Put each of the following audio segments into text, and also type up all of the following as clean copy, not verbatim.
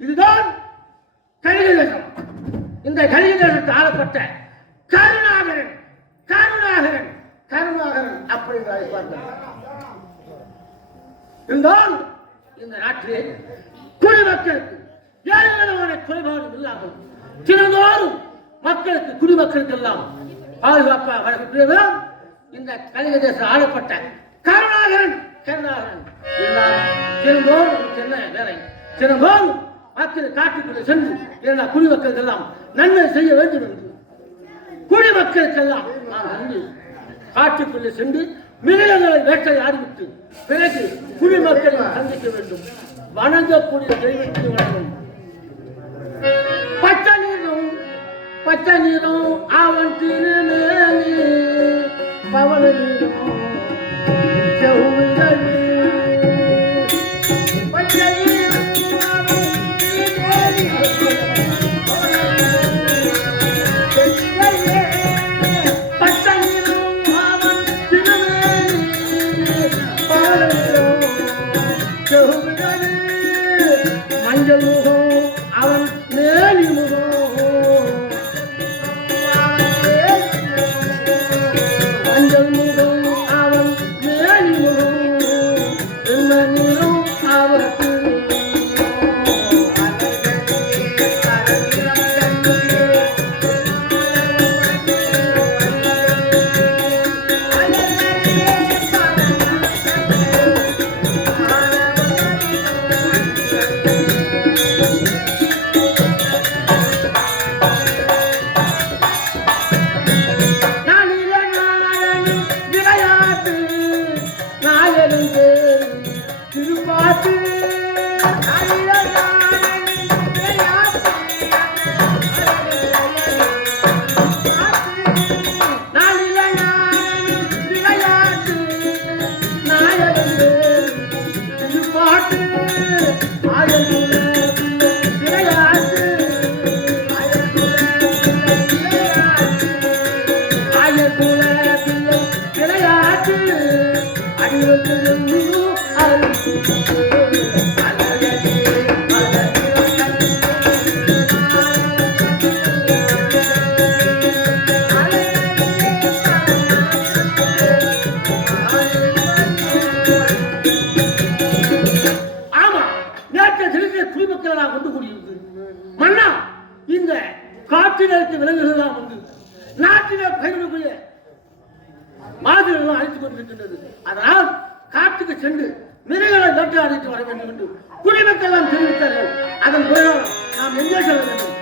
இதுதான் கலிங்க தேசம். இந்த கலிங்க தேசத்தில் ஆளப்பட்ட கருணாகரன் கருணாகரன் கருணாகரன் அப்படிங்கிற இருந்தால் இந்த நாட்டிலே குடிமக்களுக்கு ஏழு விதமான குறைபாடு இல்லாமல் தினந்தோறும் மக்களுக்கு குடிமக்களுக்கு எல்லாம் பாதுகாப்பாக வரக்கூடியதான் இந்த கலிங்க தேசம் ஆளப்பட்ட கருணாகரன் கருணாகரன் தினந்தோறும் என்ன வேலை தினந்தோறும் மக்கள் காட்டுக்குள்ளே சென்று எல்லா குடிமக்களுக்கு எல்லாம் நன்மை செய்ய வேண்டும் என்று குடிமக்களுக்கெல்லாம் நான் வந்து காட்டுக்குள்ளே சென்று மிருகங்களை வேட்டையாடிவிட்டு பிறகு குடிமக்களை சந்திக்க வேண்டும். வணங்கக்கூடிய தெய்வத்தை வணங்கும். பச்சை நீரும் அவன் திருநேனி பவள நீரும் செவ்விதழ் பச்சை மஞ்சள் முகம் அவன் மேலி முகம் மஞ்சள் முகம் விளையாட்டு நாயனும் திருப்பாட்டு இந்த காட்டிற்கு விலங்குகள் வந்து நாட்டில பயிர்களுடைய மாதிரிகள் அழைத்துக் கொண்டிருக்கின்றது. அதனால் காட்டுக்கு சென்று மிருகங்களை வேட்டையாடிட்டு வர வேண்டும் என்று குடிமக்கள் எல்லாம் தெரிவித்தார்கள். அதன் பிறகு நாம் எங்கே செல்ல வேண்டும்?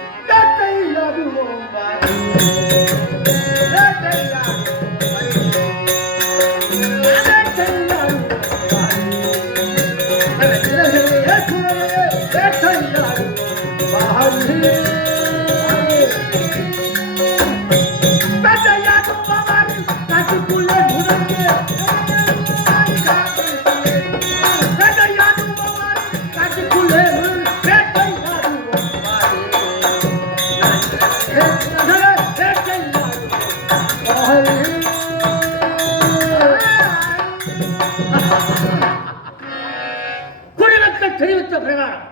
குடிமக்கள் தெரிவித்த பிரகாரம்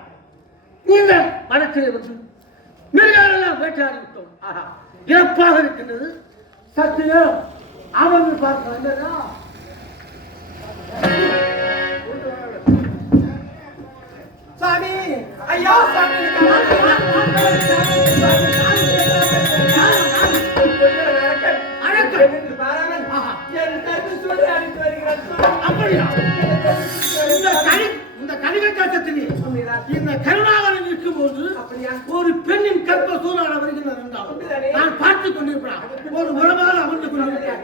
இந்த மரத்திலே வந்து மிருகங்களெல்லாம் வேட்டையாடி விட்டோம். இறப்பாக இருக்கின்றது. சத்தியம் அவர்கள் பார்க்க சாமி ஐயா சாமி இந்த கலிகத்தாசத்திலே இந்த கருணாகரன் இருக்கும்போது ஒரு பெண்ணின் கற்ப சூழலான வருகிறது என்றாலும் நான் பார்த்துக் கொண்டிருக்கிறேன். ஒரு உறவாக அமர்ந்து கொண்டிருக்கிறேன்.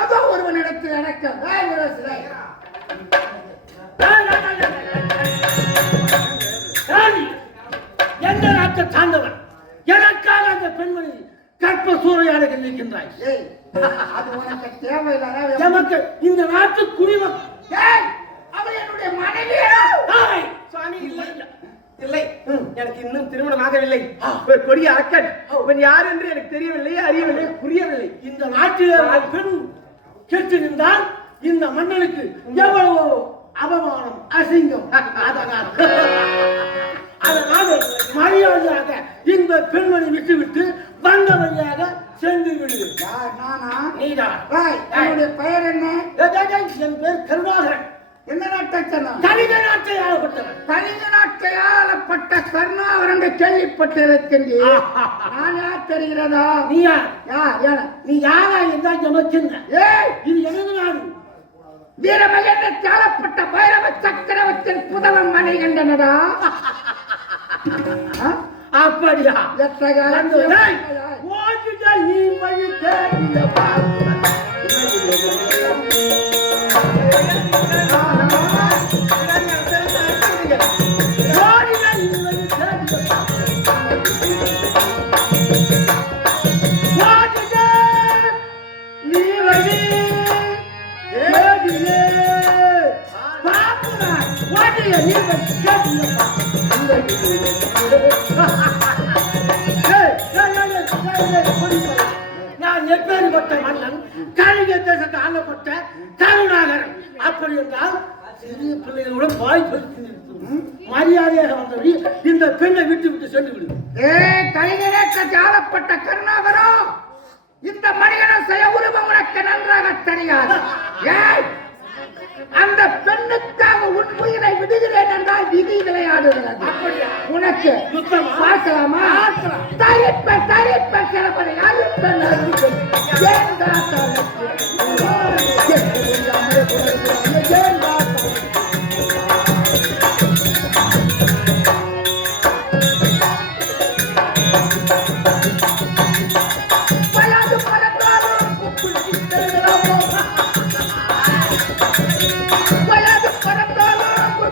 அதோ ஒருவனிடத்தில் எனக்கு எந்த நாட்டை சார்ந்தவன் எனக்காக அந்த பெண்மணி கற்ப சூறையாட நிற்கின்றாய். அது உனக்கு தேவையில்லை. எமக்கு இந்த நாட்டு குடிமக்கள் அவள் என்னுடைய மனைவி. சுவாமி இல்லை இல்லை, எனக்கு இன்னும் திருமணமாகவில்லை. ஒரு கொடிய அரக்கன். அவன் யார் என்று எனக்கு தெரியவில்லை, அறியவில்லை, புரியவில்லை. இந்த நாட்டிலே பெண் கெட்டு நின்றால் இந்த மன்னனுக்கு எவ்வளவோ அவமானம், அசிங்கம். அதனால் மரியாதையாக இந்த பெண்மணி விட்டுவிட்டு வந்த வழியாக சென்று விடு. நீதான். என்னுடைய பெயர் என்ன? என் பேர் கருணாகரன். என்ன நாட்டை சொன்னான்? கலிங்க நாட்டை ஆளப்பட்டவன். கலிங்க நாட்டை ஆளப்பட்ட கருணாகரன் கேள்விப்பட்டிருக்கின்றேன். நான் யார் தெரிகிறதா? நீ யார்? யார்? நீ யாரா இருந்தா ஜமக்கின்ற? இது எனது நாடு. வீரமகன் ஆளப்பட்ட பைரவ சக்கரவர்த்தியின் புதவன் மனை கண்டனடா. அப்படியா? நீ வழி தேடிய நான் எப்பேற்பட்ட மன்னன், கலிங்க தேசத்தை ஆளப்பட்ட கருணாகரன். அப்படி என்றால் சிறிய பிள்ளைகளுடன் வாய் மரியாதையாக வந்தபடி இந்த பெண்ணை விட்டு சென்று விடு. கலிங்க தேசத்தை ஆளப்பட்ட கருணாகரன், இந்த மனிதனை செய்ய உருவம் உனக்கு நன்றாக தெரியாது. அந்த பெண்ணுக்காக உன் உயிரை விடுகிறேன் என்றால் விதி விளையாடுகிறது. உனக்கு பார்க்கலாமா? தரிப்ப சிறப்பதை அழுப்பெண்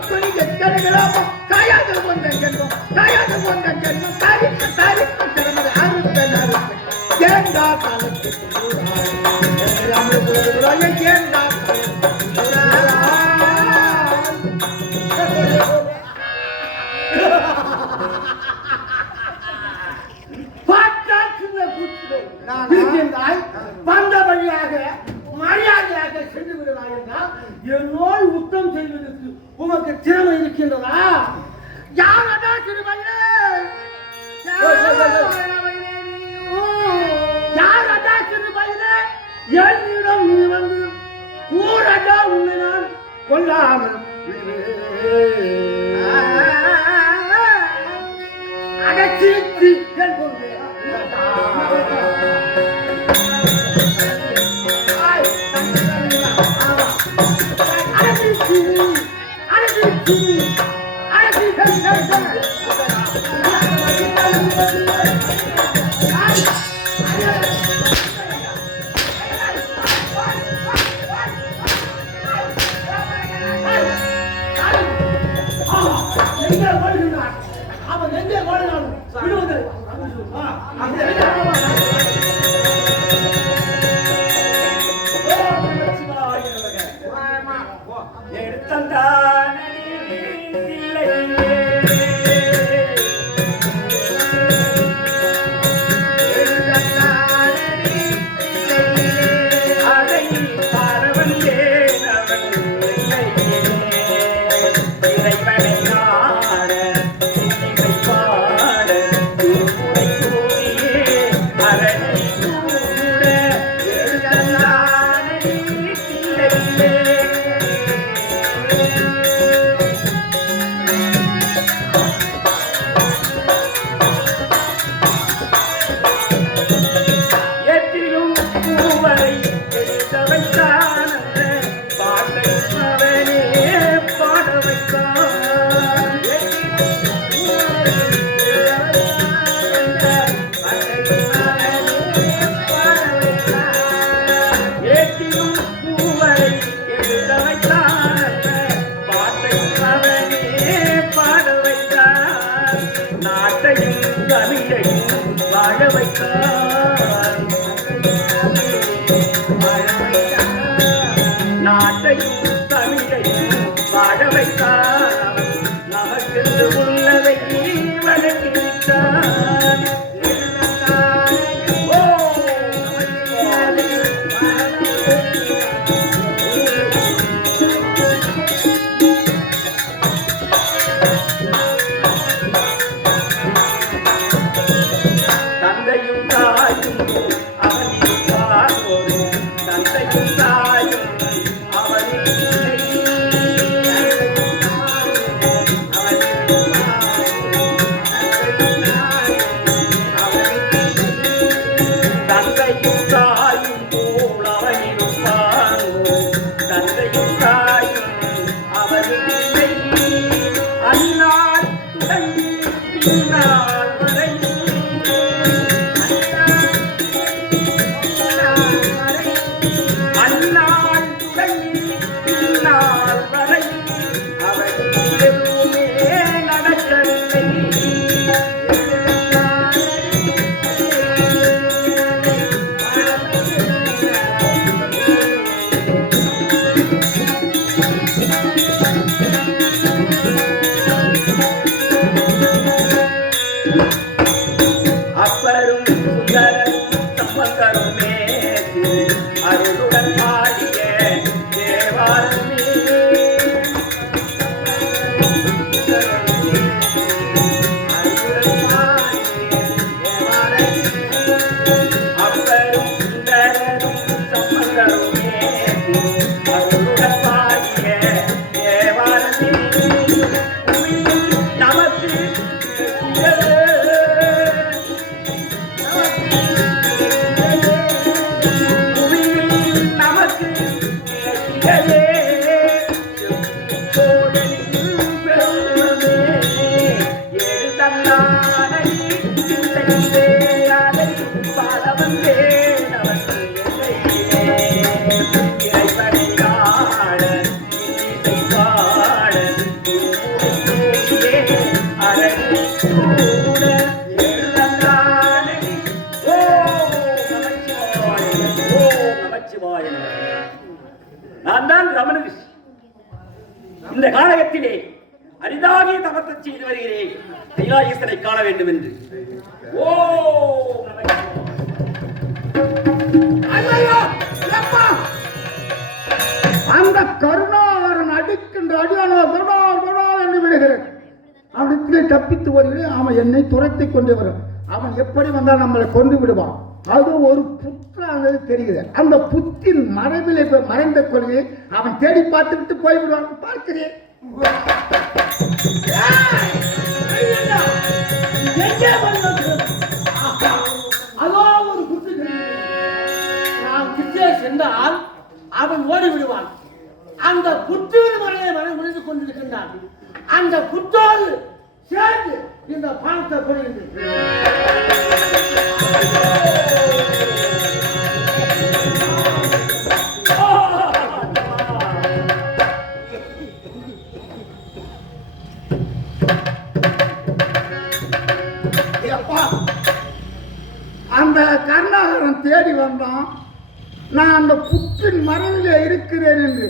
துணி எத்தனைகளாமோ காயாத போன்ற ஜென்மம் காயாத போன்ற ஜென்மம் தாரிக்க தாரிக்க திறமது அறுப்பேன் ஏண்டா காலத்துக்கு ஏண்டா வந்த வழியாக மரியாதையாக சென்று விடுவாய் என்றால் என்னோடு யுத்தம் செய்வதற்கு உமக்கு திறமை இருக்கின்றதா? யாரடா சிறுவயலே? யாரடா சிறுவயலே? என்னிடம் நீ வந்து கூடடா உன்னை நான் கொல்லாமல் அடைச்சி அவன் எங்கே வாழ்நாள் விடுவதை நாட்டையும் தமிழையும் வாழ வைத்தான் நமக்கு உள்ளதை வழங்கிவிட்டான். தந்தையும் தாயும் அவனில் பார்வோரும் தந்தையும் தாயும் அப்பரும் சுந்தரரும் சம்பந்தருமே அருளுடன் பாடிய தேவாரமே அப்பரும் சுந்தரரும் சம்பந்தருமே அருளுடன் பாடிய தேவாரமே நமக்கு நான் தான் ரமண ரிஷி. இந்த காலகத்திலே அரிதாகிய தபத்தை செய்து வருகிறேன், கைலாயேசனை காண வேண்டும் என்று. அந்த கருணாகரன் அடிக்கின்ற அடியானோ என்று விடுகிறேன். அவனுக்கு தப்பித்து வருகிறேன். அவன் என்னை துரத்தி கொண்டு வரும். அவன் எப்படி வந்தால் நம்மளை கொண்டு விடுவான். அது ஒரு புற்றானது தெரிகிறது. அந்த புத்தின் மறைவிலே மறைந்த கொள்கையை அவன் தேடி பார்த்துவிட்டு போய்விடுவான். பார்க்கிறேன். அதோ ஒரு புத்து நான் கிட்டே சென்றால் அவன் ஓடி விடுவான். அந்த புத்தின் மறையை மறைந்து கொண்டிருக்கின்றான். அந்த புத்தோடு சேர்ந்து இந்த பணத்தை கொடுத்து அந்த கருணாகரன் தேடி வந்தான். நான் அந்த புற்றின் மறைவிலே இருக்கிறேன் என்று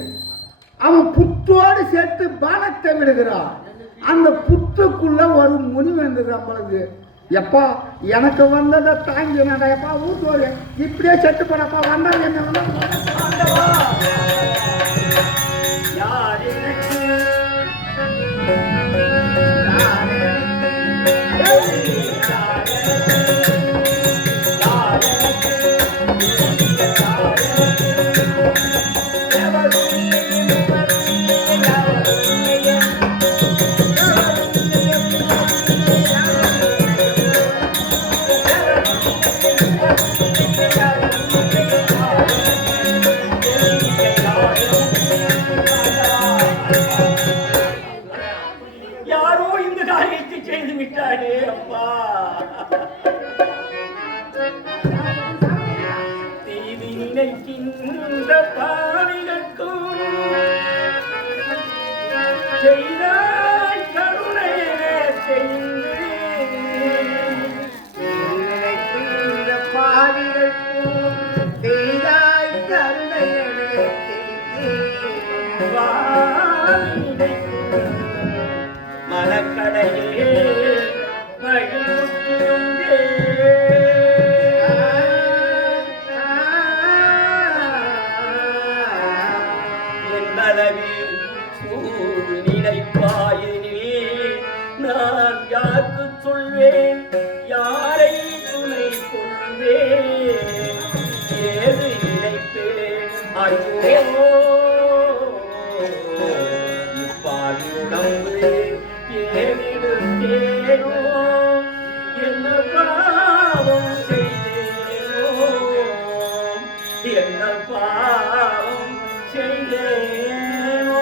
அவன் புற்றோடு சேர்த்து பானத்தை விடுகிறான். அந்த புற்றுக்குள்ள ஒரு முனி வந்தது. நம்மளுக்கு எப்பா எனக்கு வந்ததை தாங்கி நான் எப்பா ஊட்டுவாரு இப்படியே செத்து போனப்பா வந்தாங்க என்ன நான் யாருக்கு சொல்வேன், யாரை துணை கொள்வேன், ஏது நினைப்பேன். ஐயோ இப்பால் உடம்பு ஏனெடுத்தேனோ, என்ன பாவம் செய்தேனோ, என்ன பாவம் செய்தேனோ.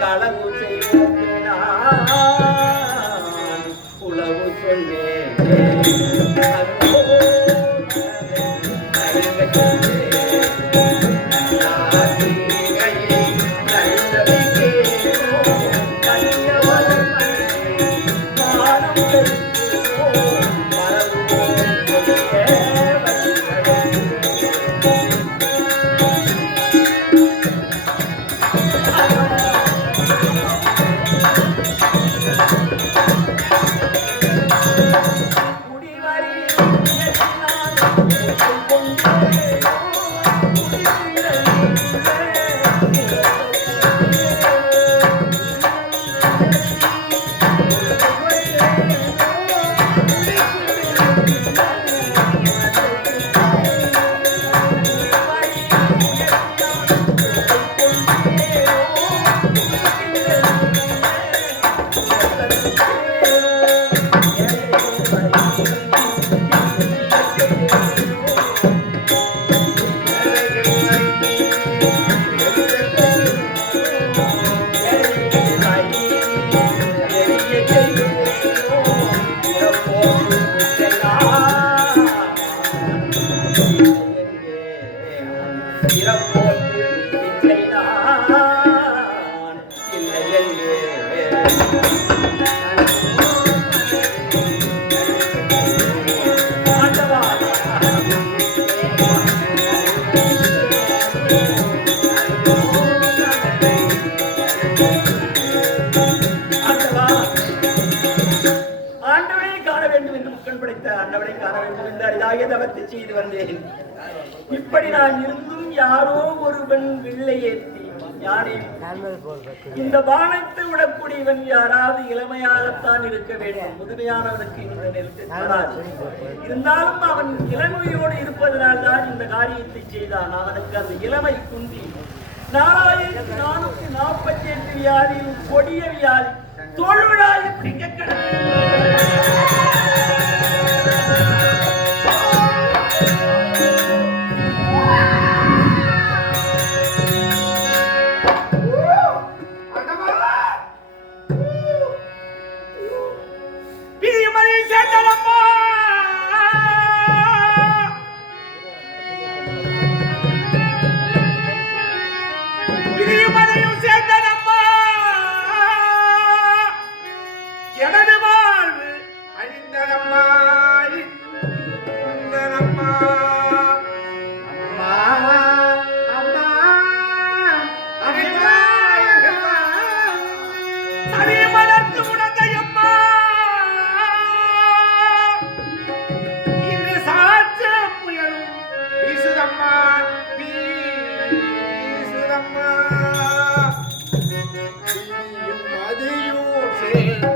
களவு செய்வோம் நான் உளவு சொன்னேன் செய்து வந்தேன். இப்படி நான் இருந்தும் யாரோ ஒருவன் வில்லை ஏற்றி யானை இந்த பானத்தை விடக்கூடியவன் யாராவது இளமையாகத்தான் இருக்க வேண்டும். முதுமையானவனுக்கு இந்த நிலத்தில் இருந்தாலும் அவன் இளமையோடு இருப்பதனால் தான் இந்த காரியத்தை செய்தான். அவனுக்கு அந்த இளமை குன்றி 4448 வியாதியில் கொடிய வியாதி தோல்விழாய் பிடிக்க மதியூர் சேர்ந்த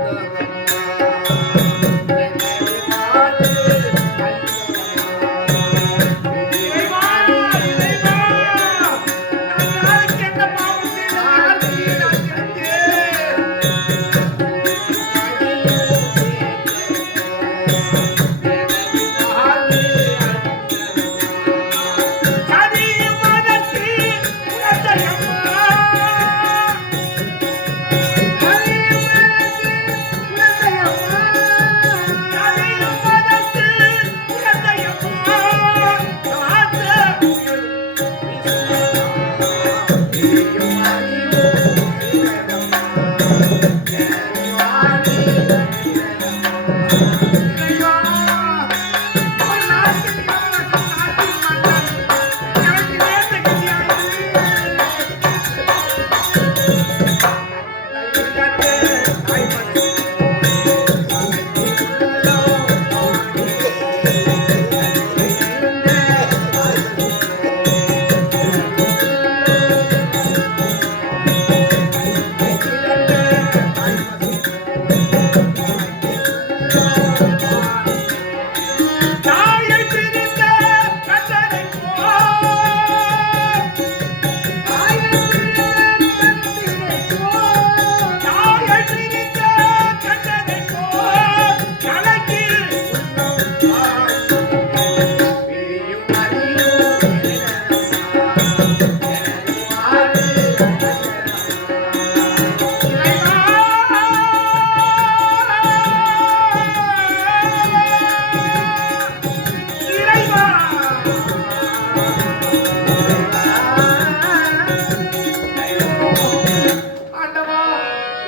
ஆண்டவா,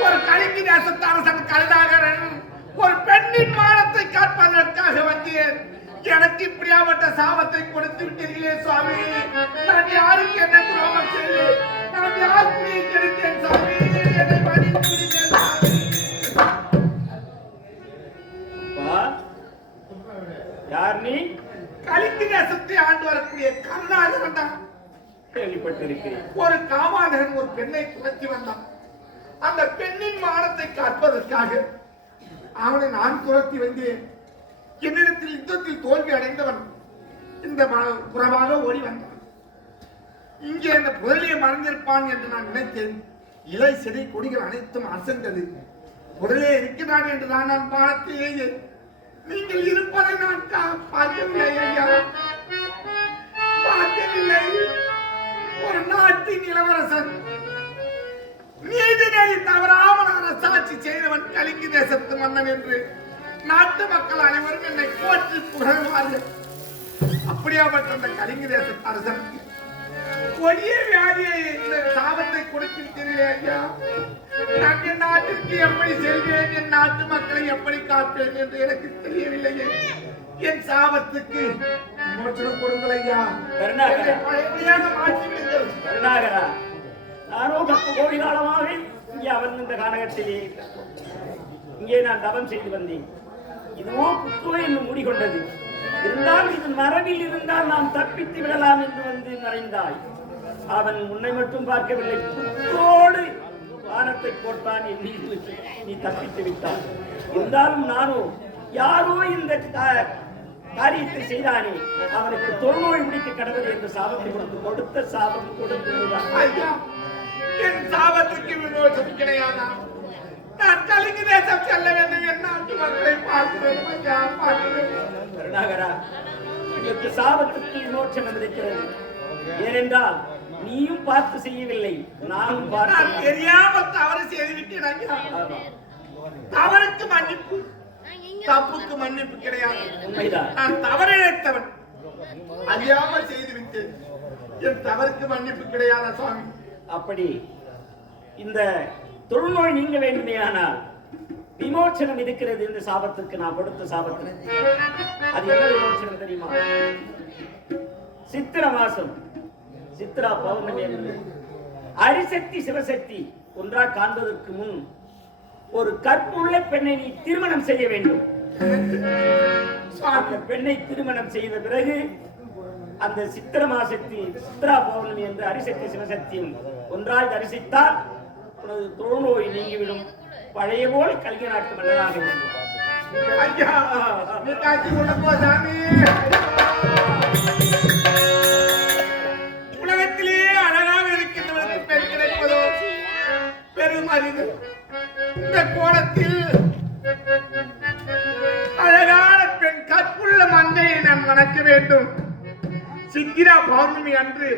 ஒரு கலிங்க தேசத்து அரசன் கருணாகரன் ஒரு பெண்ணின் மானத்தை காப்பதற்காக வந்தேன். எனக்கு இப்படியாப்பட்ட சாபத்தை கொடுத்து விட்டீர்களே சுவாமி. நான் யாருக்கு என்ன துரோகம் செய்தேன்? நான் யாருக்கு கிடைத்தேன் சுவாமி? என்னை மன்னித்து விடுங்கள் சுவாமி. யார் நீ? கலிங்க தேசத்தை ஆண்டு வரக்கூடிய கருணாகரன் தான். கேள்விப்பட்டிருக்கிறேன். ஒரு காமாந்தகன் ஒரு பெண்ணை துரத்தி வந்தான். அந்த பெண்ணின் மானத்தை காப்பதற்காக அவனை நான் துரத்தி வந்தேன். என்னிடத்தில் யுத்தத்தில் தோல்வி அடைந்தவன் இந்த புறமாக ஓடி வந்தான். இங்கே அந்த புதலியை மறந்திருப்பான் என்று நான் நினைத்தேன். இலை செடி கொடிகள் அனைத்தும் அசைந்தது. புதலே இருக்கிறான் என்று நான் பானத்திலேயே நீங்கள் இருப்பதை நான் பார்க்கவில்லை ஐயா, பார்க்கவில்லை. ஒரு நாட்டின் இளவரசன் நீதி நெறி தவறாமல் அரசாட்சி செய்தவன் கலிங்க தேசத்து மன்னன் என்று நாட்டு மக்கள் அனைவரும் என்னை போற்றி புகழ்வார்கள். அப்படியாப்பட்ட அந்த கலிங்க தேசத்து அரசன் கொடிய வியாதியை இந்த சாபத்தை கொடுத்திருக்கிறேன் ஐயா. நான் என் நாட்டிற்கு எப்படி செல்வேன், என் நாட்டு மக்களை எப்படி காப்பேன் என்று எனக்கு தெரியவில்லையே. என் சாபத்துக்கு மோட்சம் கொடுங்கள் ஐயா. பழையபடியாக மாற்றி விடுங்கள். கருணாகரா, நானோ 10 கோடி காலமாக இங்கே அவன் இந்த கானகத்திலே இங்கே நான் தவம் செய்து வந்தேன். இதுவோ புத்துவை என்று மூடிக்கொண்டது. இருந்தால் இது மரபில் இருந்தால் நாம் தப்பித்து விடலாம் என்று வந்து மறைந்தாய். அவன் உன்னை மட்டும் பார்க்கவில்லை, புத்தோடு வானத்தை போட்டான். என் மீது நீ தப்பித்து விட்டான். இருந்தாலும் நானோ யாரோ இந்த காரியத்தை செய்தானே அவனுக்கு தொழுநோய் முடிக்க கடவுள் என்று சாபத்தை கொடுத்த சாபம் கொடுத்து என் சாபத்துக்கு விமோசனம் கிடையாதா? நான் கலிங்க தேசம் செல்ல வேண்டும். என் நாட்டு மக்களை பார்க்கிறேன். கருணாகரா, இதற்கு சாபத்துக்கு விமோசனம் இருக்கிறது. ஏனென்றால் நீயும் பார்த்து செய்யவில்லை, நானும் பார்த்து தெரியாமல் தவறு செய்துவிட்டேன் ஐயா. தவறுக்கு மன்னிப்பு, தப்புக்கு மன்னிப்பு கிடையாது. உண்மைதான். நான் தவறிழைத்தவன், அறியாமல் செய்துவிட்டேன். என் தவறுக்கு மன்னிப்பு கிடையாதா சுவாமி? அப்படி இந்த தொழுநோய் நீங்க வேண்டுமே ஆனால் விமோச்சனம் இருக்கிறது. இந்த சாபத்துக்கு நான் கொடுத்த சாபத்துக்கு அது என்ன விமோச்சனம் தெரியுமா? சித்திர மாசம் சித்ரா பௌர்ணமி என்று அரிசக்தி சிவசக்தி ஒன்றாக காண்பதற்கு முன் ஒரு கற்புள்ள பெண்ணை நீ திருமணம் செய்ய வேண்டும். அந்த பெண்ணை திருமணம் செய்த பிறகு அந்த சித்திர மாசத்தி சித்ரா பௌர்ணமி என்று அரிசக்தி சிவசக்தியும் ஒன்றாய் தரிசித்தால் உனது தொழுநோய் நீங்கிவிடும். பழைய போல் கல்வி நாட்டு மன்னனாக வேண்டும். உலகத்திலே அழகாக இருக்கின்றவர்களுக்கு பெண் கிடைப்பதோ பெரும் அரிது. இந்த கோலத்தில் அழகான பெண் கற்புள்ள மங்கையை நான் மணக்க வேண்டும். சித்திரா பௌர்ணமி அன்று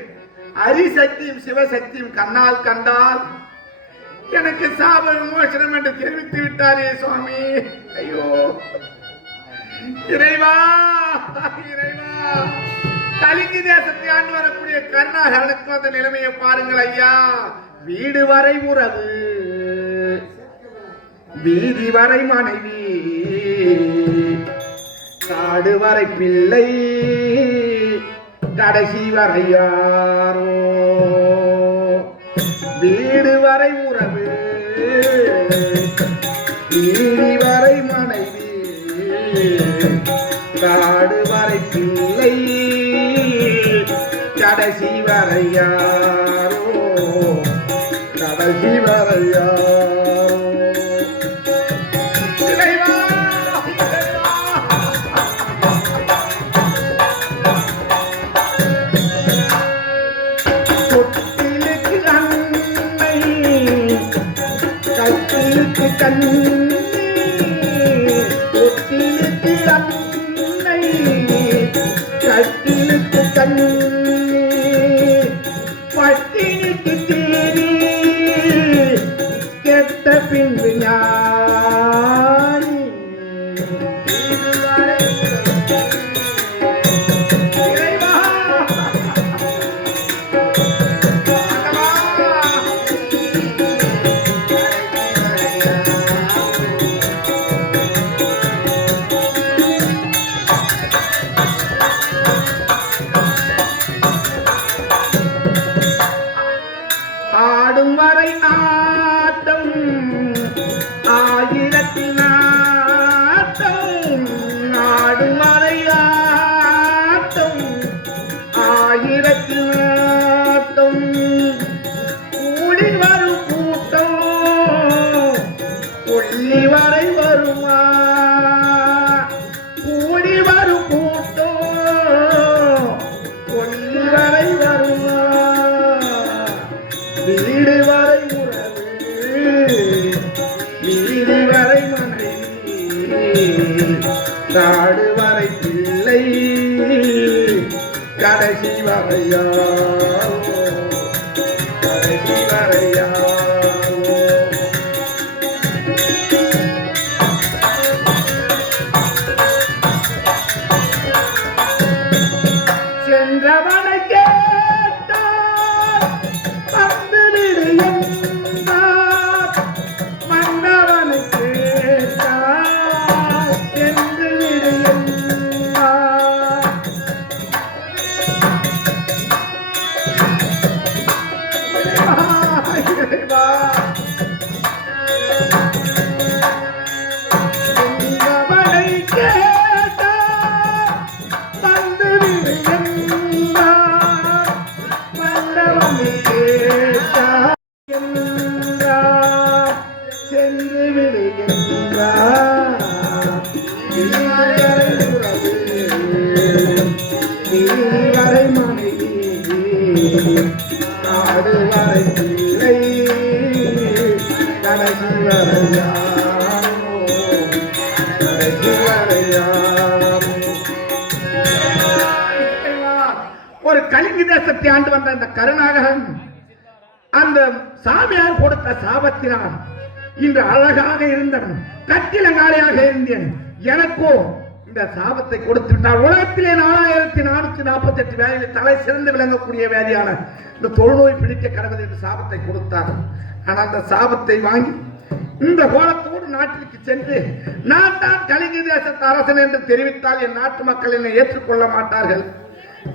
அரிசக்தியும் சிவசக்தியும் கண்ணால் கண்டால் எனக்கு சாப விமோசனம் என்று தெரிவித்து விட்டாரே சுவாமி. ஐயோ இறைவா, இறைவா, கலிங்க தேசத்தை ஆண்டு வரக்கூடிய கருணாகரனுக்கு அந்த நிலைமையை பாருங்கள் ஐயா. வீடு வரை உறவு, வீதி வரை மனைவி, காடு வரை பிள்ளை, கடைசி வரை யாரோ. வீடு வரை உறவு, வீதி வரை மனைவி, காடு வரை பிள்ளை, கடைசி வரை யாரோ, கடைசி வரை யாரோ. கண்ணி ஒட்டிலுக்கு அன்னை, கட்டிலுக்கு கண்ணி, பட்டினிக்கு தேடி, கெட்ட பின்பு ஞானி. இறைவா, ஆடும் வரை ஆட்டம் ஆயிரத்தின் ஆட்டம் ஆடும் வரை ஆட்டம் ஆயிரத்தின் ஆட்டம் கூடி வரும் கூட்டம் கொல்லி வரை வருமா கூடி வரும் கூட்டம் கொல்லி வரை வருமா வீடு வரை உறவு வீடு வரை மனைவி நாடு வரை பிள்ளை கடைசி வரையா கடைசி வரையா சென்றவனை கேட்டார் வந்து விடு என்றார் மன்னவனை கேட்டார் சென்று விடு என்றார் இறைவா, சென்றவனை கேட்டார் வந்து விடு என்றார் மன்னவனை கேட்டார் என்றார் சென்று விடு என்றார் நீவரை உறவு நீவரை மனைவி நாடு வரை பிள்ளை கடைசி வரையா கடைசி வரையா. ஒரு கலிங்க தேசத்தை ஆண்டு வந்த அந்த கருணாகரன் அந்த சாமியார் கொடுத்த சாபத்தினால் இன்று அழகாக இருந்தவன் கட்டிலங்காலையாக இருந்தேன். எனக்கோ இந்த சாபத்தை கொடுத்து விட்டார். உலகத்திலே 4448 வேலையில் தலை சிறந்து விளங்கக்கூடிய வேலையான இந்த தொழுநோய் பிடிக்க கடவுள் என்று சாபத்தை கொடுத்தார். ஆனால் அந்த சாபத்தை வாங்கி இந்த கோலத்தோடு நாட்டிற்கு சென்று நான் தான் கலிங்க தேசத்து அரசன் என்று தெரிவித்தால் என் நாட்டு மக்கள் என்னை ஏற்றுக்கொள்ள மாட்டார்கள்.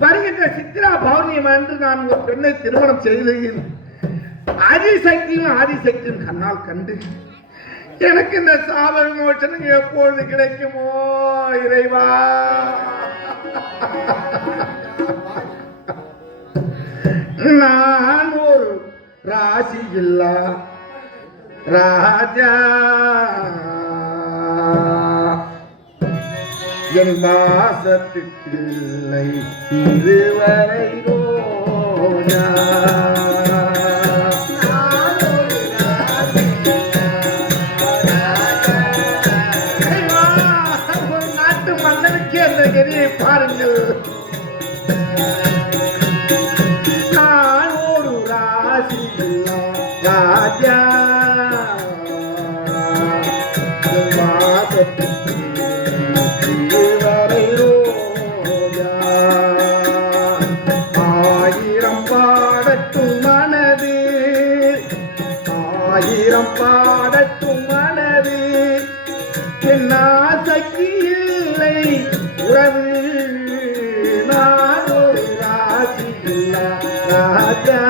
வருகின்ற சித்ரா பௌர்ணமி அன்று நான் ஒரு பெண்ணை திருமணம் செய்து ஆதிசக்தியும் கண்ணால் கண்டு எனக்கு இந்த சாப விமோசனம் எப்பொழுது கிடைக்குமோ இறைவா. நான் ஒரு ராசி இல்லா ராஜா என் வாசத்துக்கில்லை இதுவரை ரோஜா. ஒரு நாட்டு மன்னனுக்கு அந்த கதியை பாருங்கள். நான் ஒரு ராசி இல்லா ராஜா என் வாசத்துக்கு இதுவரை ரோஜா. ஆயிரம் பாடட்டும் மனது ஆயிரம் பாடட்டும் மனது என் ஆசைக்கு இல்லை உறவு. நான் ஒரு ராசி இல்லா ராஜா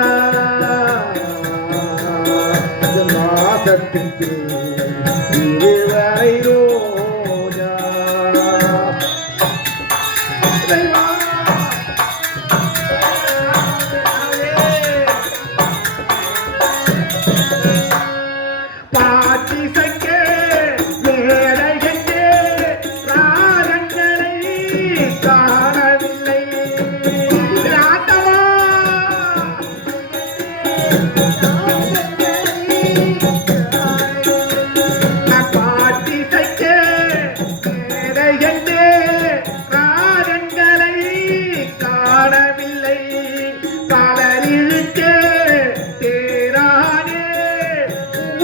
என் ஆசத்துக்கு இதுவரை ரோஜா. பாட்டிசைக்கே மேடைகே ராகங்களை காணவில்லை ஆட்டமா பாட்டிசைக்கே மேடைகே ராகங்களை காணவில்லை காலனிழுக்கே தேரானே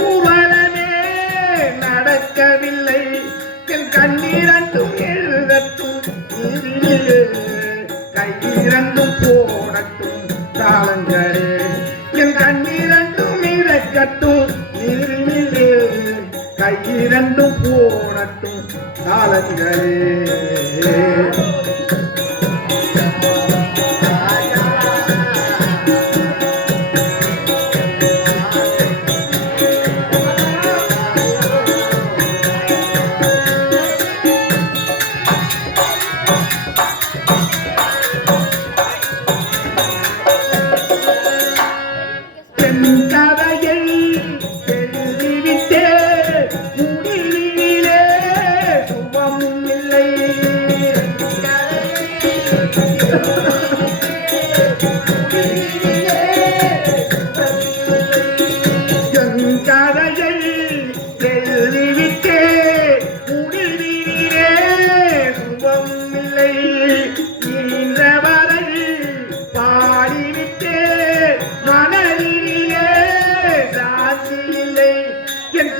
ஊர்வலமே நடக்கவில்லை. என் கண்ணீரண்டும் எழுதட்டும் கையிரண்டும் போடட்டும் தாளங்களே. என் கண்ணீரண்டும் இறக்கட்டும் நீரிலே கையிரண்டும் போடட்டும் தாளங்களே.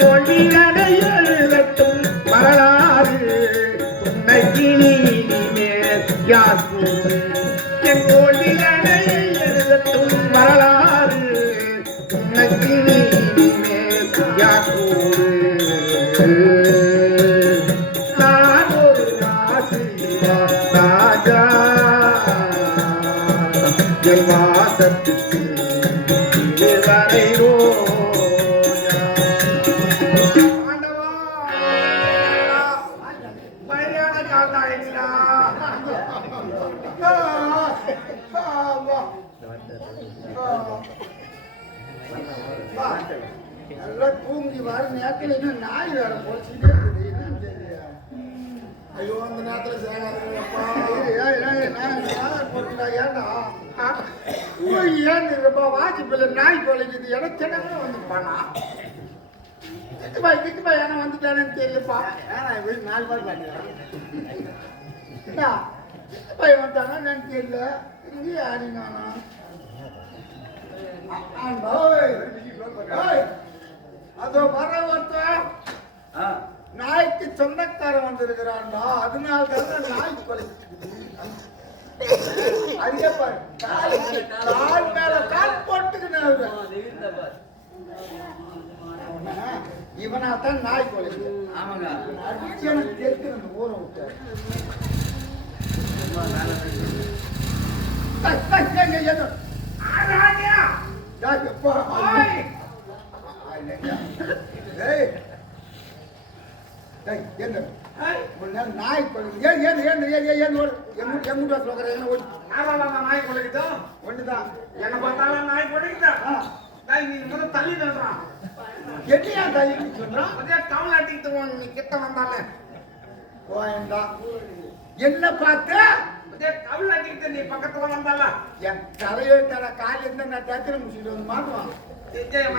தோல்விகளை எழுதட்டும் வரலாறு உன்னை இனிமேல் யார் கூறு என் தோல்விகளை எழுதட்டும் வரலாறு உன்னை இனிமேல் யார் கூறு நான் ஒரு ராஜா என் வாசத்துக்கு இதுவரை தூங்கி வர நேரத்தில் இன்னும் நாய் வேற போச்சுட்டே இருக்குது என்னன்னு தெரியல. ஐயோ அந்த நேரத்துல சேகாதப்பா ஏன்டா ஏன்ப்பா வாட்சி பிள்ளை நாய் தொலைக்குது எனக்கு சின்னமே வந்து பண்ணா கிட்டுப்பா ஏன்னா வந்துட்டானேன்னு தெரியலப்பா வீட்டு 4 பேர் பாக்கிறேன் பையன் வந்தானு தெரியல இங்கே யாருங்க அதோ வர ஒருத்தன் நாய்க்கு சொந்தக்காரன் வந்திருக்கிறான்டா அதனால தான் நாய் கொலை அறியப்பாரு கால் மேல கால் போட்டுக்கின்னு இவனா தான் நாய் கொலை அடிச்சு எனக்கு தெரிஞ்சு அந்த ஊரை விட்டு நாய் நாய் கொலைக்குதோ ஒண்ணுதான் என்ன பார்த்தாலும் நாய் கொலைக்குதா நீ முதல் தள்ளி தள்ளுறான் என்னையா தள்ளி சொல்றான் அதே டவுன் ஆட்டிக்கிட்டு நீ கிட்ட வந்தாலே போயண்டா என்ன பார்த்து அதே டவுன் ஆட்டிக்கிட்டு நீ பக்கத்துல வந்தால என் தலையெழுத்தால கால் இருந்தா நான் டக்குனு முடிச்சுட்டு வந்து மாட்டுவான்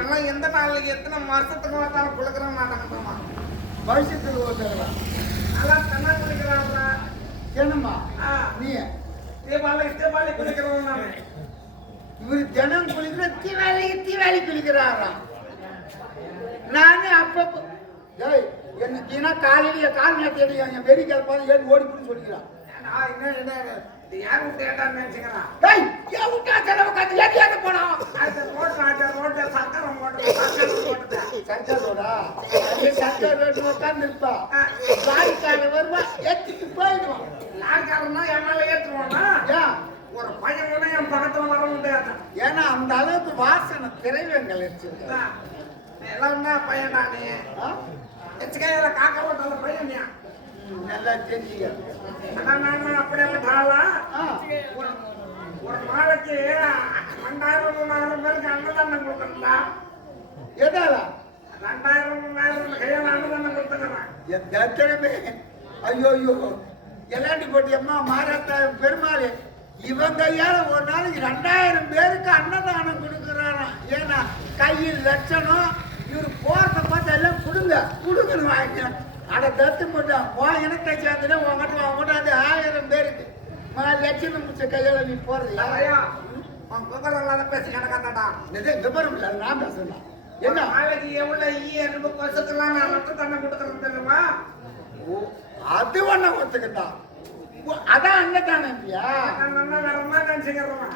எல்லாம் எந்த நாளைக்கு எத்தனை வருஷத்துக்கு வந்தாலும் குளிக்கிற மாட்டாங்கம்மா வருஷத்துக்கு வந்துடுறான் நல்லா தண்ணா குளிக்கிறாங்களா என்னம்மா நீ தீபாவளி குளிக்கிறோம் நானு இவரு தினம் குளிக்கிற தீவாளி குளிக்கிறாராம் நானே அப்பப்போ என்ன காலையிலேயே கால் நேரத்தை என் வெறி கிளப்பாது ஏன் ஓடிப்புன்னு சொல்லிக்கிறான் யார் விட்டு ஏட்டான்னு நினைச்சுக்கிறான் ஏன் விட்டா செலவு உட்காந்து ஏடியாத போனோம் ரோட்ல சக்கரம் போட்டு சங்கரோடா சங்கர் ரோடு உட்காந்து இருப்பா லாரிக்கார வருவா ஏத்திட்டு போயிடுவான் லாரிக்காரன்னா என் மேல ஏற்றுவானா ஏன் ஒரு பையன் கூட என் பக்கத்துல வர முடியாது ஏன்னா அந்த அளவுக்கு வாசனை திரைவங்கள் வச்சிருக்கா எல்லாம் தான் பையன் நானே எச்சுக்கையில காக்க ஓட்டாத பையன் நல்லா தெரிஞ்சுக்க நான் அப்படியே விட்டாளா ஒரு நாளைக்கு 2000-3000 பேருக்கு அன்னதானம் கொடுக்கணும்டா எதால 2000-3000 கையால அன்னதானம் கொடுத்துக்கிறேன் என் தர்த்தனமே ஐயோ எல்லாண்டி போட்டி அம்மா மாராத்தா பெருமாள் இவன் கையால ஒரு நாளைக்கு 2000 பேருக்கு அன்னதானம் கொடுக்குறாராம் ஏன்னா கையில் லட்சணம் இவரு போறத பார்த்து எல்லாம் கொடுங்கன்னு வாங்க அட தத்து போட்டான் உன் இனத்தை சேர்ந்துனா உங்ககிட்ட அது 1000 பேருக்கு லட்சணம் முடிச்ச கையால நீ போறது விவரம் இல்லாத பேசி கிடக்காதடா விவரம் இல்லை நான் பேசலாம் என்ன நாளைக்கு எவ்வளவு எறும்பு வருஷத்துலாம் நான் மட்டும் தண்ணி கொடுக்குறது தெரியுமா அது ஒண்ணு ஒத்துக்கிட்டான் அதான் அன்னதானம் இல்லையா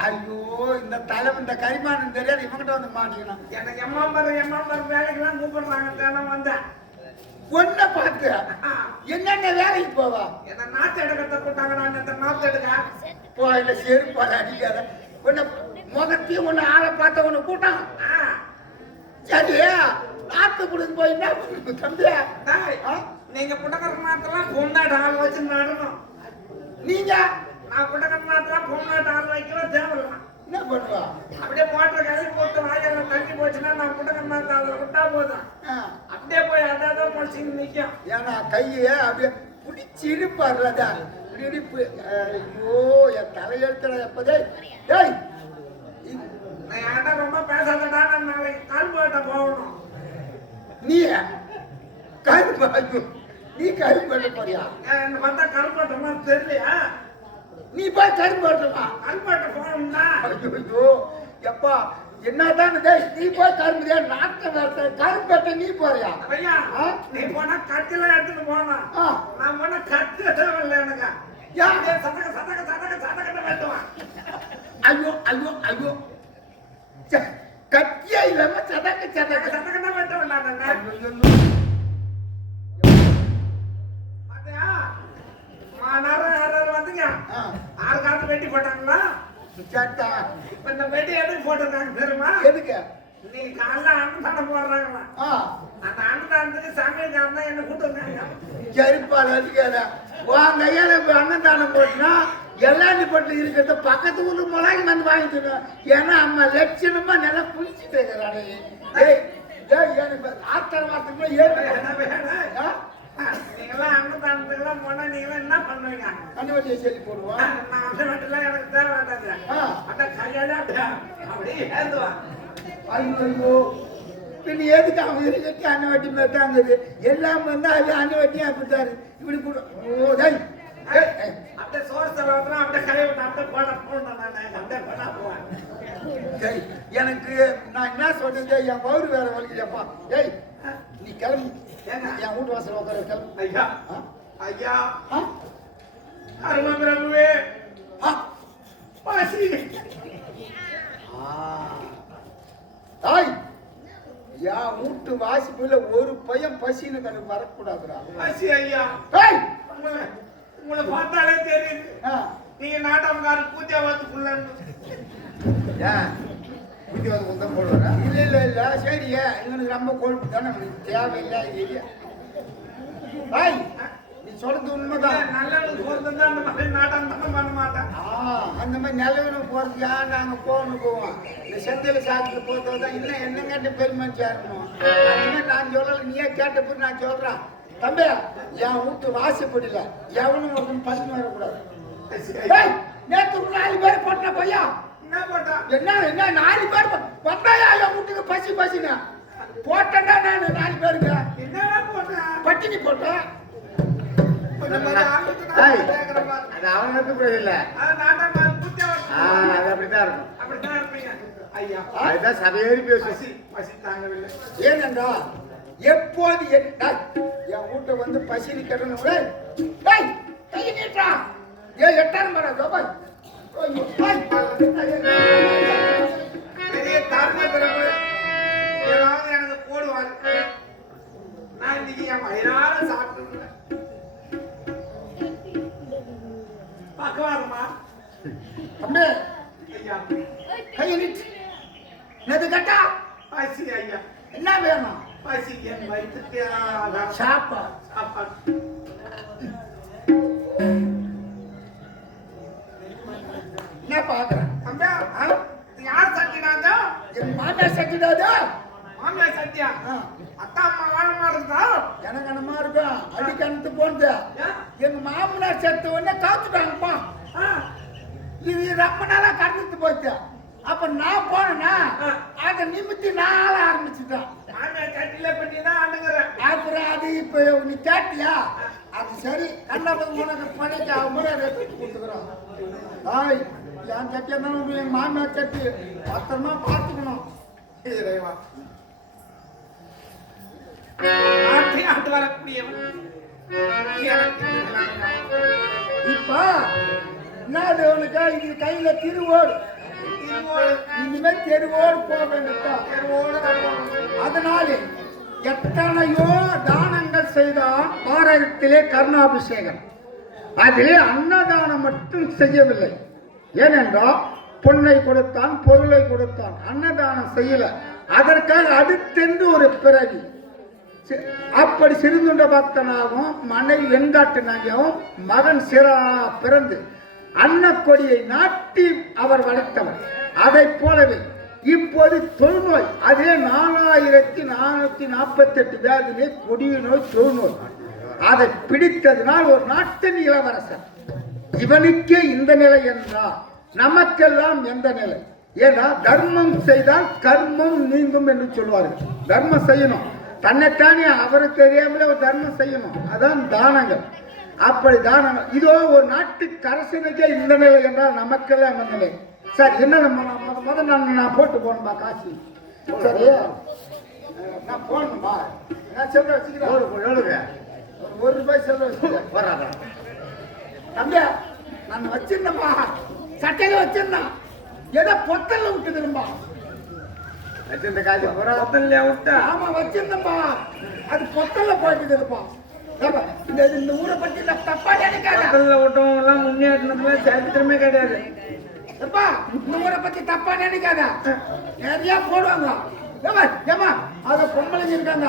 ஐயோ இந்த தலைவன் இந்த கரிமானம் தெரியாது இவங்கிட்ட வந்து மாட்டிக்கணும் எனக்கு எம்மாம்பர் வேலைக்கெல்லாம் கூப்பிடுறாங்க தினம் வந்தேன் பொண்ணை பார்த்து என்னென்ன வேலைக்கு போவா என்ன நாத்து எடுக்கிறத கூட்டாங்க நான் இந்த நாத்து எடுக்க போயில செருப்பால அடிக்காத உன்னை முகத்தையும் ஒண்ணு ஆளை பார்த்த ஒண்ணு கூட்டம் சரி நாத்து கொடுக்க போய் என்ன தம்பியா நீங்க புட்டக்கிற நாத்தெல்லாம் பொண்ணாட்டு ஆள் வச்சு நடணும் நீங்க நான் புட்டக்கிற நாத்தெல்லாம் பொண்ணாட்டு ஆள் வைக்கலாம் தேவையில்லாம் என்ன பண்ணுவா அப்படியே மோட்டர் கதை போட்டு வாயில தண்ணி போச்சுன்னா நான் புட்டக்கிற நாத்து அதில் விட்டா போதும் அப்படியே போய் அதான் முடிச்சுன்னு நிற்கும் ஏன்னா கையை அப்படியே பிடிச்சி இழுப்பாருலதா இடிப்பு ஐயோ என் தலையெழுத்துல எப்பதே டேய் நான் என்கிட்ட ரொம்ப பேசாதடா நான் நாளைக்கு கால்பாட்ட போகணும் நீ கருப்பாட்டு நீ கருப்பாட்டு போறியா என்ன பார்த்தா கருப்பாட்டமா தெரியலையா நீ போய் கருப்பாட்டுமா கருப்பாட்ட போகணும்னா ஐயோ எப்பா என்னதான் டேய் நீ போய் கரும்புறியா நாட்டை வேட்டை கரும்பேட்டை நீ போறியா ஐயா நீ போனா கத்தில எடுத்துட்டு போனா நான் போனா கத்தி தேவையில்லை எனக்கு யாரே சதக சதக சதக சதக வெட்டுவான் ஐயோ ஐயோ ஐயோ கத்தியா இல்லாம சதக சதக சதக வெட்ட வேண்டாம் பாத்தியா மானாரம் வந்துங்க 6 காத்து வெட்டி போட்டாங்களா சட்டா இப்ப இந்த வெட்டி எதுக்கு போட்டிருக்காங்க தெரியுமா எதுக்கு நீ காலைல அன்னதானம் போடுறாங்களா அந்த அன்னதானத்துக்கு சமையல்காரன் தான் என்ன கூப்பிட்டுருக்காங்க சரிப்பால் அதிகார உன் கையால அன்னதானம் போட்டுனா எல்லாண்டிப்பட்டில் இருக்கிறத பக்கத்து ஊர்ல மிளகி வந்து வாங்கிட்டு ஏன்னா அம்மா லட்சணமா நல்லா குளிச்சுட்டு இருக்கிறானே ஏய் ஏய் எனக்கு ஆத்தர வார்த்தைக்குள்ள ஏறு நீங்களாம் அன்னதானத்துக்குலாம் போனா நீங்களாம் என்ன பண்ணுவீங்க அன்னவட்டியை சொல்லி போடுவோம் நான் அன்னவட்டிலாம் எனக்கு தேவை வேண்டாது அந்த கையால அப்படியே ஏந்துவான் ஐயோ பின் எதுக்கு அவன் இருக்கட்டி அன்னவட்டி மேட்டாங்குது எல்லாம் வந்து அது அன்னவட்டியும் அப்படித்தாரு இப்படி கூட ஓ டேய் அப்படியே சோறு செலவுலாம் அப்படியே கையை விட்டு அப்படியே போடணும் நான் அப்படியே பண்ணா போவேன் சரி எனக்கு நான் என்ன சொல்றேன் என் பவுரு வேற வலிக்குதப்பா ஏய் நீ கிளம்பி என் வீட்டு வாசல் உட்கார கிளம்பி ஐயா ஐயா அருமபிரபுவே பாசி ஆய் என் வீட்டு வாசிப்புல ஒரு பையன் பசின்னு எனக்கு வரக்கூடாதுடா பாசி ஐயா ஏய் உங்களை பார்த்தாலே தெரியுது நீங்க நாட்டம்கார பூஜை பார்த்து புள்ளன்னு ஏன் பூஜை வந்து கொண்ட போடுறா இல்ல சரியா எங்களுக்கு ரொம்ப கொழுப்பு தானே தேவையில்லை ஏரியா ஆய் நீ சொல்றது உண்மைதான் நல்லவனுக்கு போறது அந்த மாதிரி நாட்டம் தான் பண்ண மாட்டேன் அந்த மாதிரி நல்லவனுக்கு போறது யார் நாங்க போவோம் இந்த செந்தில சாப்பிட்டு போறது தான் இன்னும் என்ன கேட்ட பெருமனுஷா இருக்கணும் அந்த மாதிரி நான் சொல்லல நீயே கேட்ட பிறகு நான் சொல்றேன் தம்பி என் வீட்டு வாசப்படியில எவனும் ஒருத்தன் பசங்க வரக்கூடாது நேற்று 4 பேர் போட்ட பையா என்ன போட்டா என்ன 4 பேர் வந்தாயா என் வீட்டுக்கு பசினா போட்டேன்னா நான் 4 பேருக்கு என்னடா போட்டா பட்டினி போட்டேன் அது அவனுக்கு இல்ல நாட்டம்கார பூஜை அது அப்படித்தான் இருக்கும் அப்படித்தான் இருப்பீங்க ஐயா அதுதான் சபையேறி பேசு பசி தாங்கவில்லை ஏனென்றா எப்போது என் வீட்டை வந்து பசினி கட்டணும் கையை நீட்டா எட்டாயிரம் வர ஜோபாய் பெரிய தர்மபிரபு ஏதாவது எனக்கு போடுவார் நான் இன்னைக்கு என் வயிறார சாப்பிட்டு பக்கவாதமா அம்மே ஐயா கையை நீட்டு நேத்து கட்டா பசி ஐயா என்ன வேணும் பசி என் வயிற்றுக்கு சாப்பாடு என்ன பாக்குறேன் அம்மா யார் சட்டினாங்க என் மாமியார் சட்டிடாதா மாமியார் சட்டியா அத்தா அம்மா வாழமா இருந்தா எனக்கு என்னமா இருக்கும் அடி கணத்து போனது எங்க மாமனார் செத்து உடனே காத்துட்டாங்கப்பா இது ரொம்ப நாளா கடந்துட்டு போச்சு அப்ப நான் போனேன்னா அதை நிமித்தி நான் ஆள ஆரம்பிச்சுட்டேன் மாமியார் சட்டில பண்ணி தான் ஆண்டுங்கிறேன் அப்புறம் அது இப்ப நீ கேட்டியா அது சரி கண்ணப்பது உனக்கு பணிக்கு அவங்களே எடுத்து கொடுத்துக்கிறோம் தாய் என் சட்டி இருந்தாலும் என் மாமியார் சட்டி பத்திரமா பார்த்துக்கணும் இறைவா ஆட்டு வரக்கூடியவன் இப்ப என்னது உனக்கு இது கையில திருவோடு இனிமேல் தெருவோடு போக வேண்டியதான் அதனால எத்தனையோ தானங்கள் செய்தால் பாரதத்திலே கருணாபிஷேகம் அதிலே அன்னதானம் மட்டும் செய்யவில்லை ஏனென்றால் பொன்னை கொடுத்தான் பொருளை கொடுத்தான் அன்னதானம் செய்யல அதற்காக அடுத்தென்று ஒரு பிறவி அப்படி சிறுந்துண்ட பக்தனாகவும் மனைவி வெண்காட்டினாகவும் மகன் பிறந்து அன்னக்கொடியை நாட்டி அவர் வளர்த்தவர் அதை போலவே இப்போது தொழுநோய் அதே 4448 வியாதிலே கொடிய நோய் தொழுநோய் அதை பிடித்ததினால் ஒரு நாட்டின் இளவரசர் இவனுக்கே இந்த நிலை என்றால் நமக்கெல்லாம் எந்த நிலை ஏன்னா தர்மம் செய்தால் கர்மம் நீங்கும் என்று சொல்வார்கள் தர்மம் செய்யணும் தன்னைத்தானே அவருக்கு தெரியாமலே ஒரு தர்மம் செய்யணும் அதான் தானங்கள் அப்படி தானங்கள் இதோ ஒரு நாட்டு அரசனுக்கே இந்த நிலை என்றால் நமக்கெல்லாம் அந்த நிலை சார் என்ன நம்ம நான் போட்டு போகணும்பா காசு சரி நான் போகணும்பா நான் செல்ல வச்சுக்கிறேன் எவ்வளவு ஒரு ரூபாய் செல்ல வச்சுக்கிறேன் போறாங்க தம்பியா நான் வச்சிருந்தேன்பா சட்டையில வச்சிருந்தேன் ஏதோ பொத்தல்ல விட்டுதுரும்பா வச்சிருந்த காசு போறா பொத்தல்ல விட்டா ஆமா வச்சிருந்தேன்பா அது பொத்தல்ல போயிட்டுதுப்பா இந்த ஊரை பத்தி நான் தப்பா நினைக்காத பொத்தல்ல விட்டவங்க எல்லாம் முன்னேற்றம்ல சரித்திரமே கிடையாது. எப்பா இந்த ஊரை பத்தி தப்பா நினைக்காத நிறைய போடுவாங்க ஏமா ஏமா அத பொம்பளைங்க இருக்காங்க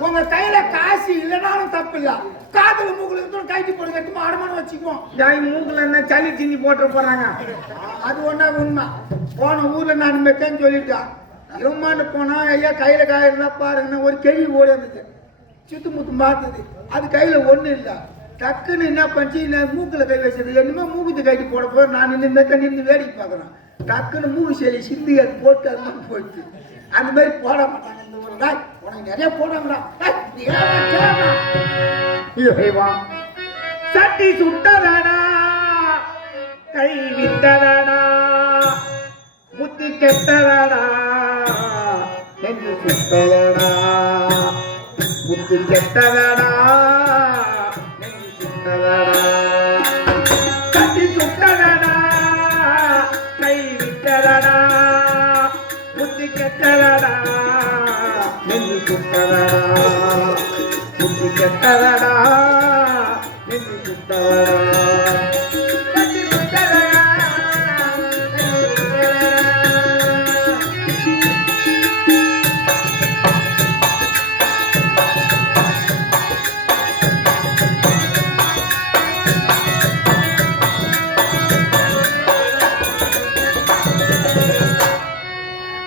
உங்க கையில காசு இல்லைனாலும் தப்பு இல்ல காதுல மூக்குல இருந்து கைட்டி போட்டு கட்டுமா அடமானம் வச்சுக்குவோம் ஜாய் மூக்குல என்ன சளி சிந்தி போட்டு போறாங்க. அது ஒண்ணா உண்மை போன ஊர்ல நான் மெக்கன்னு சொல்லிட்டேன் இவமான்னு போனா ஐயா கையில காய் இருந்தா பாருங்கன்னா ஒரு கேள்வி ஓடி இருந்துச்சு சுத்து முத்து மாத்துது அது கையில ஒண்ணு இல்ல டக்குன்னு என்ன பண்ணி நான் மூக்குல கை வச்சது என்னமோ மூக்குத்து கைட்டி போட போய் நான் நின்று மெக்க நின்று வேடிக்கை பார்க்குறேன் டக்குன்னு மூக்கு சரி சிந்தி அது போட்டு அது மாதிரி போயிடுச்சு அந்த மாதிரி போட மாட்டாங்க இந்த ஊர்ல உனக்கு நிறைய போடுறாங்கடா சட்டி சுட்டதடா கை விட்டதடா புத்தி கெட்டதடா நெஞ்சு சுட்டதடா புத்தி கெட்டதடா நெஞ்சு சுட்டதடா சட்டி சுட்டதடா கை விட்டதடா புத்தி கெட்டதடா நெஞ்சு சுட்டதடா புத்தி கெட்டதடா நெஞ்சு சுட்டதடா சட்டி சுட்டதடா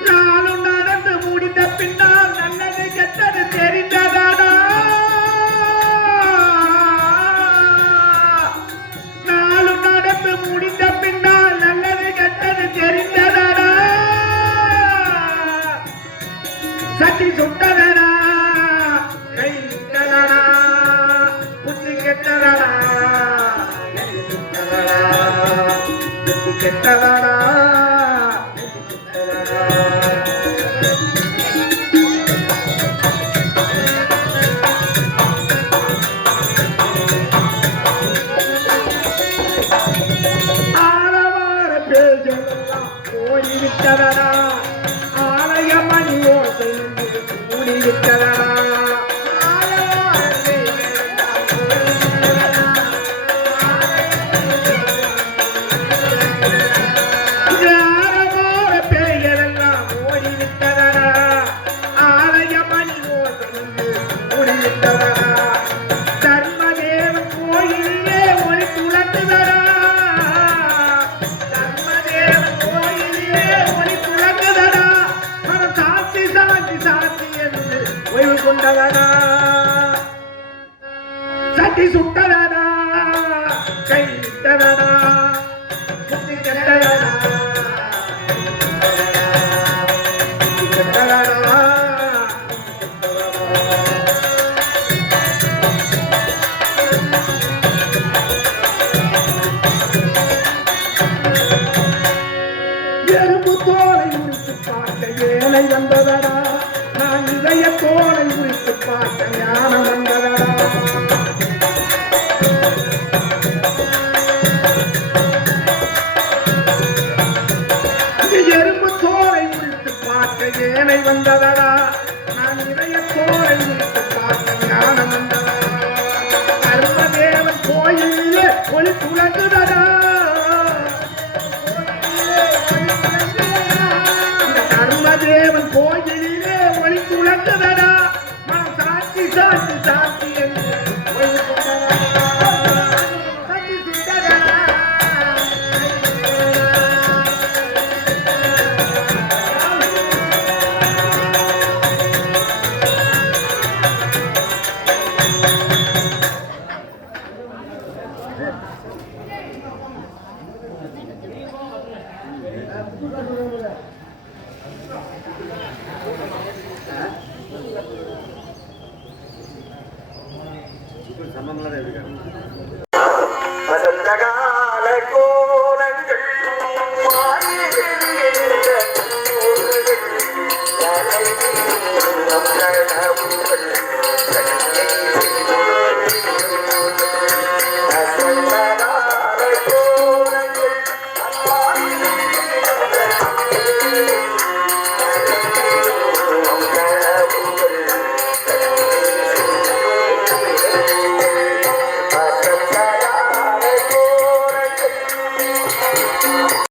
நானும் நடந்து முடிந்த பின்னால் நல்லது கெட்டது தெரிந்ததாடா நாளும் நடந்து முடிந்த பின்னால் நல்லது கெட்டது தெரிந்ததாடா சட்டி சுட்டதடா கை விட்டதடா புத்தி கெட்டதடா நெஞ்சு சுட்டதடா புத்தி கெட்டதடா ஆலவார பேஜெல்லாம் போய்விட்டதடா ஆலய மணி ஓசை கூடிவிட்டதடா ஆலவார பேஜெல்லாம் போய்விட்டதடா. ஆலவார பேயெல்லாம் ஓடிவிட்டதடா ஆலய மணி ஓசை கூடிவிட்டதடா தர்மதேவன் கோயிலே ஒளி துளக்குதடா தர்மதேவன் கோயிலே ஒளி துளக்குதடா மன சாத்தி சாத்தி சாத்தி என்று ஓய்வு கொண்டதடா சட்டி சுட்டதடா கை விட்டதடா புத்தி கெட்டதடா புத்தி கெட்டதடா எறும்பு தோலை உரித்து பார்க்க ஏழை வந்ததடா நான் இதய தோலை உரித்து பார்க்க ஞானம் வந்ததடா எறும்பு தோலை உரித்து பார்க்க ஏழை வந்ததடா நான் இதய தோலை உரித்து பார்க்க ஞானம் வந்ததடா கர்மதேவன் கோயிலே ஒளி துளங்குதடா கர்மதேவன் கோயிலே ஒளி துளங்குதடா மனம் சாத்தி சாத்தி சாத்தி என்று ஓய்வு கொண்டதடா. சட்டி சுட்டதடா. சம்பந்தம் எப்படி